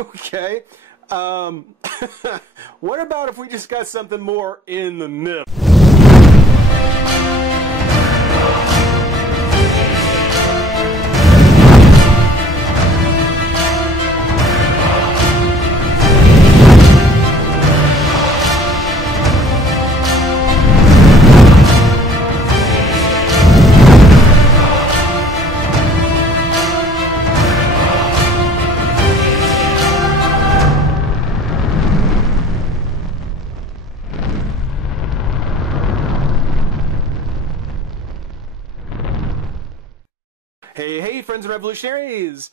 Okay. What about if we just got something more in the middle? Hey, friends and revolutionaries!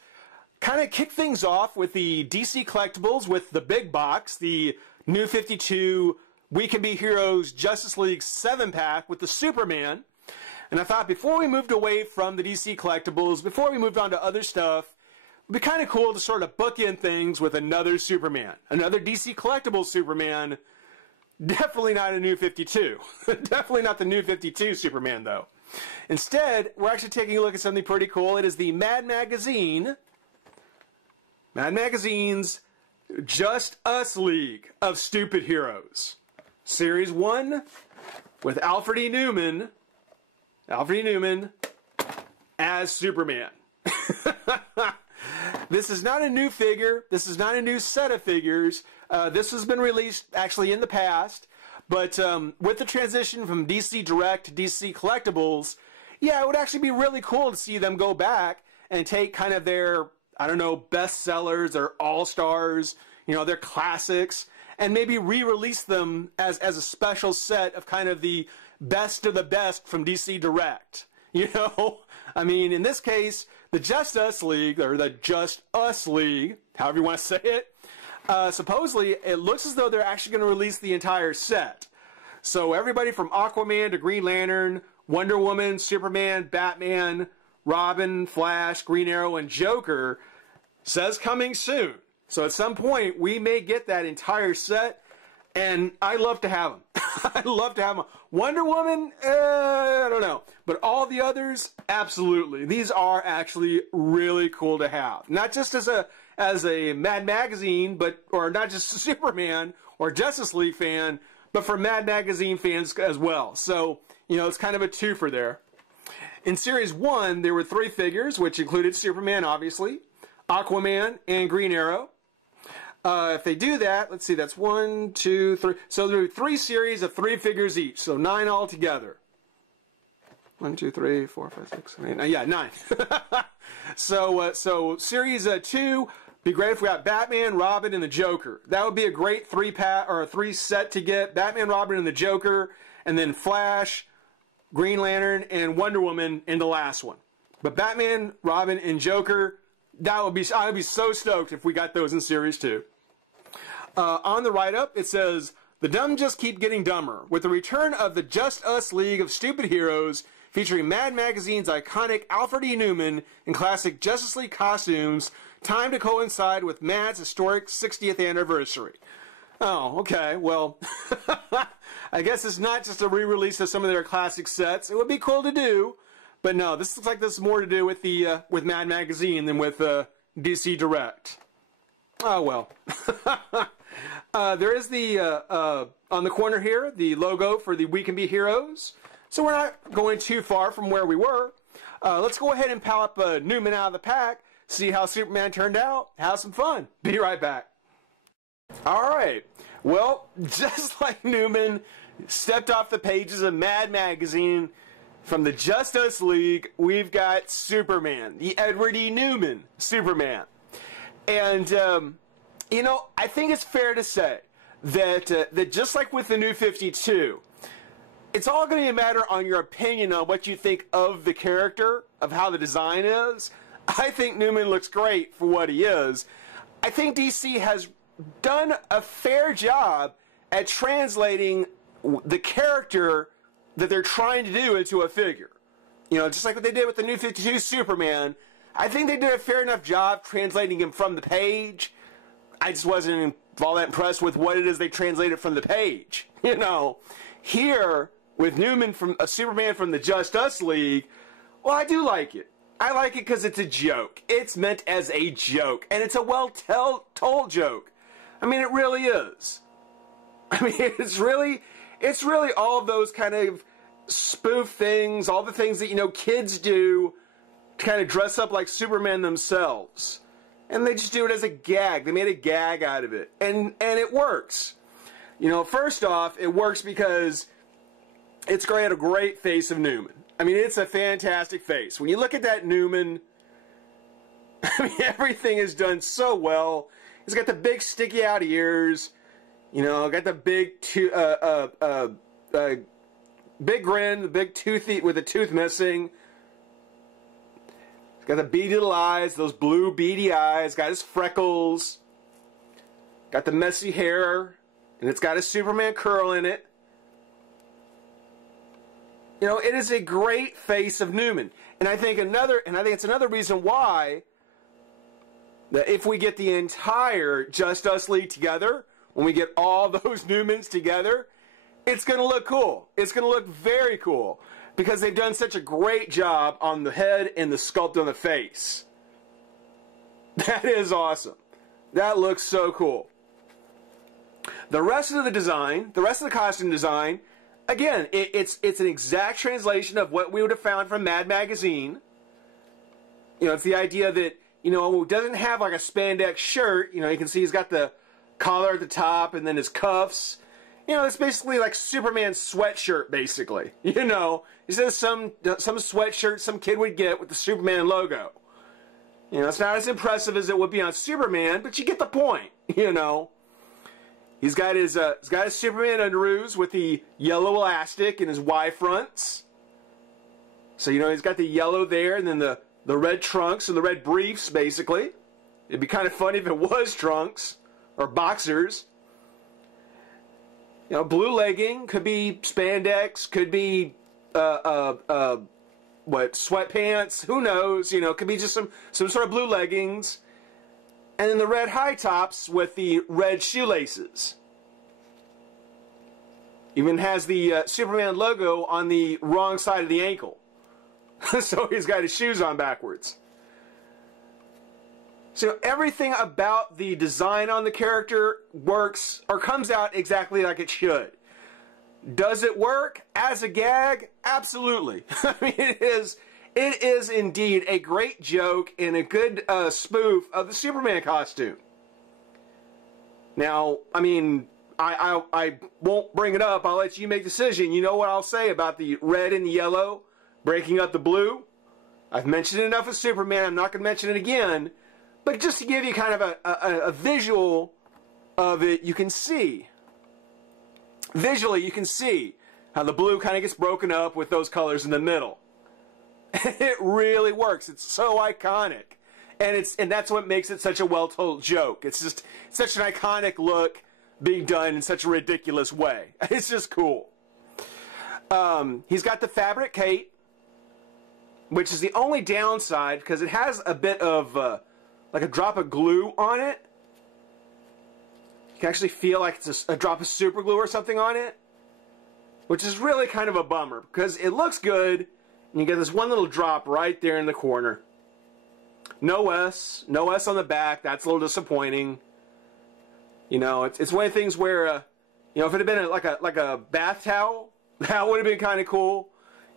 Kind of kick things off with the DC collectibles with the big box, the New 52 We Can Be Heroes Justice League 7-pack with the Superman. And I thought before we moved away from the DC collectibles, before we moved on to other stuff, it would be kind of cool to sort of bookend things with another Superman. Another DC collectibles Superman. Definitely not a New 52. Definitely not the New 52 Superman, though. Instead, we're actually taking a look at something pretty cool. It is the Mad Magazine's Just Us League of Stupid Heroes. Series 1 with Alfred E. Neuman as Superman. This is not a new figure. This is not a new set of figures. This has been released actually in the past. But with the transition from DC Direct to DC Collectibles, yeah, it would actually be really cool to see them go back and take kind of their, I don't know, bestsellers, their all-stars, you know, their classics, and maybe re-release them as a special set of kind of the best of the best from DC Direct. You know? I mean, in this case, the Just Us League, or the Just Us League, however you want to say it, supposedly, it looks as though they're actually going to release the entire set. So everybody from Aquaman to Green Lantern, Wonder Woman, Superman, Batman, Robin, Flash, Green Arrow, and Joker says coming soon. So at some point, we may get that entire set, and I'd love to have them. I'd love to have them. Wonder Woman, I don't know. But all the others, absolutely. These are actually really cool to have. Not just as a Mad Magazine, or not just a Superman or Justice League fan, but for Mad Magazine fans as well. So, you know, it's kind of a twofer there. In Series 1, there were 3 figures, which included Superman, obviously, Aquaman, and Green Arrow. If they do that, let's see, that's 1, 2, 3. So there are 3 series of 3 figures each, so 9 altogether. 1, 2, 3, 4, 5, 6, 7, 8, 9. Yeah, 9. So Series 2, be great if we got Batman, Robin, and the Joker. That would be a great 3-pack or a 3 set to get. Batman, Robin, and the Joker, and then Flash, Green Lantern, and Wonder Woman in the last one. But Batman, Robin, and Joker, I would be so stoked if we got those in Series 2. On the write-up, it says, "The dumb just keep getting dumber. With the return of the Just Us League of Stupid Heroes, featuring Mad Magazine's iconic Alfred E. Neuman in classic Justice League costumes, time to coincide with Mad's historic 60th anniversary." Oh, okay, well, I guess it's not just a re-release of some of their classic sets. It would be cool to do, but no, this looks like this is more to do with the with Mad Magazine than with DC Direct. Oh, well. There is the, on the corner here, the logo for the We Can Be Heroes. So we're not going too far from where we were. Let's go ahead and pal up Neuman out of the pack, see how Superman turned out, have some fun. Be right back. Alright, well, just like Neuman stepped off the pages of Mad Magazine from the Just Us League, we've got Superman, the Edward E. Neuman Superman. And, you know, I think it's fair to say that, that just like with the New 52, it's all going to be a matter on your opinion on what you think of the character, of how the design is. I think Neuman looks great for what he is. I think DC has done a fair job at translating the character that they're trying to do into a figure. You know, just like what they did with the New 52 Superman, I think they did a fair enough job translating him from the page. I just wasn't all that impressed with what it is they translated from the page. You know, here with Neuman from Superman from the Just Us League, well, I do like it. I like it because it's a joke. It's meant as a joke, and it's a well-told joke. I mean, it really is. I mean, it's really all of those kind of spoof things, all the things that, you know, kids do to kind of dress up like Superman themselves. And they just do it as a gag. They made a gag out of it. And it works. You know, first off, it works because it's got a great face of Neuman. I mean, it's a fantastic face. When you look at that Neuman, I mean, everything is done so well. He's got the big sticky out ears. You know, got the big big grin, the big toothy with a tooth missing. He's got the beady little eyes, those blue beady eyes. Got his freckles. Got the messy hair, and it's got a Superman curl in it. You know, it is a great face of Neuman, and I think it's another reason why that if we get the entire Just Us League together, when we get all those Neumans together, it's going to look cool. It's going to look very cool because they've done such a great job on the head and the sculpt on the face. That is awesome. That looks so cool. The rest of the design, the rest of the costume design, again, it's an exact translation of what we would have found from Mad Magazine. You know, it's the idea that, you know, it doesn't have like a spandex shirt. You know, you can see he's got the collar at the top and then his cuffs. You know, it's basically like Superman's sweatshirt, basically. You know, instead of some sweatshirt some kid would get with the Superman logo. You know, it's not as impressive as it would be on Superman, but you get the point. You know, he's got his Superman underoos with the yellow elastic and his Y fronts. So you know he's got the yellow there, and then the red trunks and the red briefs, basically. It'd be kind of funny if it was trunks or boxers. You know, blue legging, could be spandex, could be sweatpants, who knows, you know, could be just some sort of blue leggings. And then the red high tops with the red shoelaces. Even has the Superman logo on the wrong side of the ankle. So he's got his shoes on backwards. So everything about the design on the character works or comes out exactly like it should. Does it work as a gag? Absolutely. I mean, it is indeed a great joke and a good spoof of the Superman costume. Now, I mean, I won't bring it up. I'll let you make the decision. You know what I'll say about the red and the yellow breaking up the blue? I've mentioned it enough with Superman. I'm not going to mention it again. But just to give you kind of a visual of it, you can see. Visually, you can see how the blue kind of gets broken up with those colors in the middle. It really works. It's so iconic. And that's what makes it such a well-told joke. It's just such an iconic look being done in such a ridiculous way. It's just cool. He's got the fabric cape, which is the only downside because it has a bit of like a drop of glue on it. You can actually feel like it's a drop of super glue or something on it, which is really kind of a bummer because it looks good and you get this one little drop right there in the corner. No S on the back. That's a little disappointing. You know, it's one of the things where, you know, if it had been like a bath towel, that would have been kind of cool.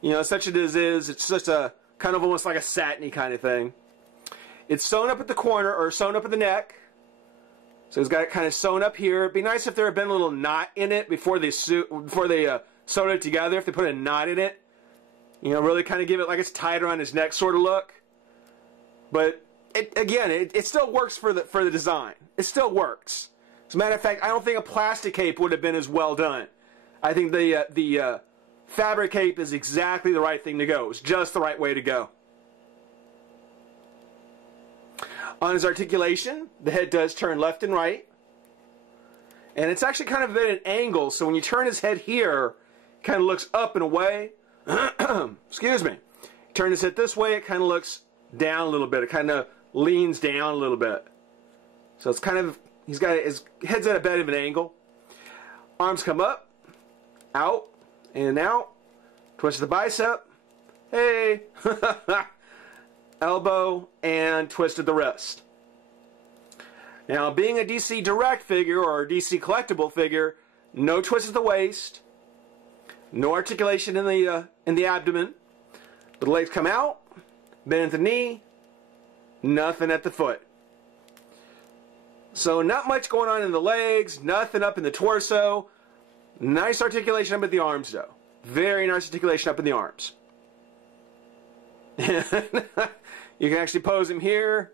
You know, such as it is, it's just a kind of almost like a satiny kind of thing. It's sewn up at the corner, or sewn up at the neck. So it's got it kind of sewn up here. It'd be nice if there had been a little knot in it before they sewed it together, if they put a knot in it. You know, really kind of give it like it's tied around his neck sort of look. But, it still works for the design. It still works. As a matter of fact, I don't think a plastic cape would have been as well done. I think the fabric cape is exactly the right thing to go. It's just the right way to go. On his articulation, the head does turn left and right. And it's actually kind of at an angle, so when you turn his head here, it kind of looks up and away. Excuse me. Turn his head this way, it kind of looks down a little bit. It kind of leans down a little bit. So it's kind of, his head's at a bit of an angle. Arms come up, out, and out. Twist the bicep. Hey! elbow, and twist at the wrist. Now, being a DC Direct figure or a DC collectible figure, no twist at the waist, no articulation in the abdomen. The legs come out, bend at the knee, nothing at the foot. So not much going on in the legs, nothing up in the torso. Nice articulation up at the arms, though. Very nice articulation up in the arms. You can actually pose him here.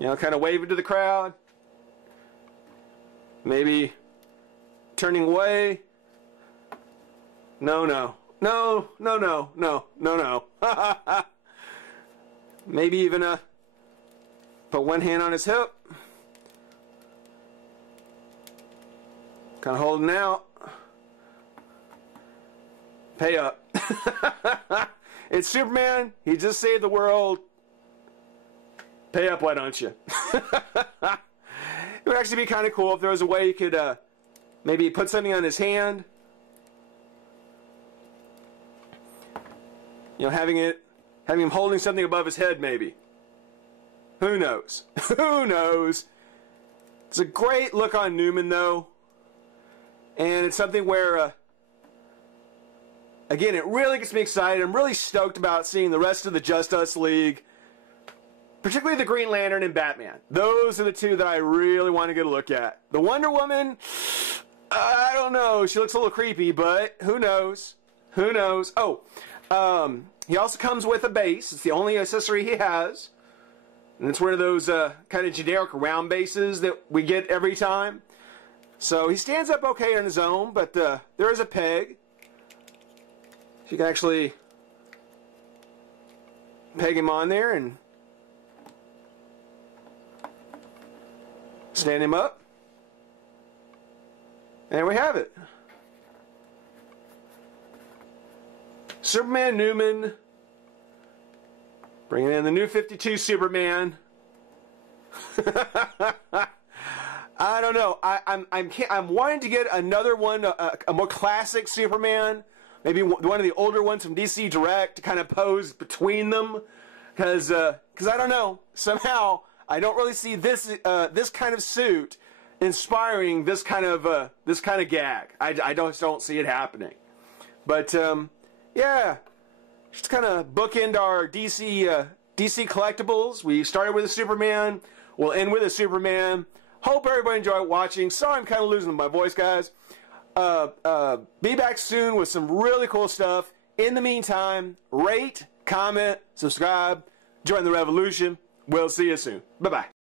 You know, kind of waving to the crowd. Maybe turning away. No, no. No, no, no, no, no, no. Maybe even put one hand on his hip. Kind of holding out. Pay up. It's Superman. He just saved the world. Pay up, why don't you? It would actually be kind of cool if there was a way you could maybe put something on his hand. You know, having him holding something above his head, maybe. Who knows? Who knows? It's a great look on Neuman, though. And it's something where, again, it really gets me excited. I'm really stoked about seeing the rest of the Justice League. Particularly the Green Lantern and Batman. Those are the two that I really want to get a look at. The Wonder Woman, I don't know. She looks a little creepy, but who knows? Who knows? Oh, he also comes with a base. It's the only accessory he has. And it's one of those kind of generic round bases that we get every time. So he stands up okay on his own, but there is a peg. You can actually peg him on there and stand him up. And there we have it. Superman Neuman. Bringing in the new 52 Superman. I don't know. I'm wanting to get another one, a more classic Superman. Maybe one of the older ones from DC Direct to kind of pose between them. Because I don't know. Somehow, I don't really see this kind of suit inspiring this kind of gag. I don't see it happening. But yeah, just kind of bookend our DC collectibles. We started with a Superman. We'll end with a Superman. Hope everybody enjoyed watching. Sorry I'm kind of losing my voice, guys. Be back soon with some really cool stuff. In the meantime, rate, comment, subscribe, join the revolution. We'll see you soon. Bye-bye.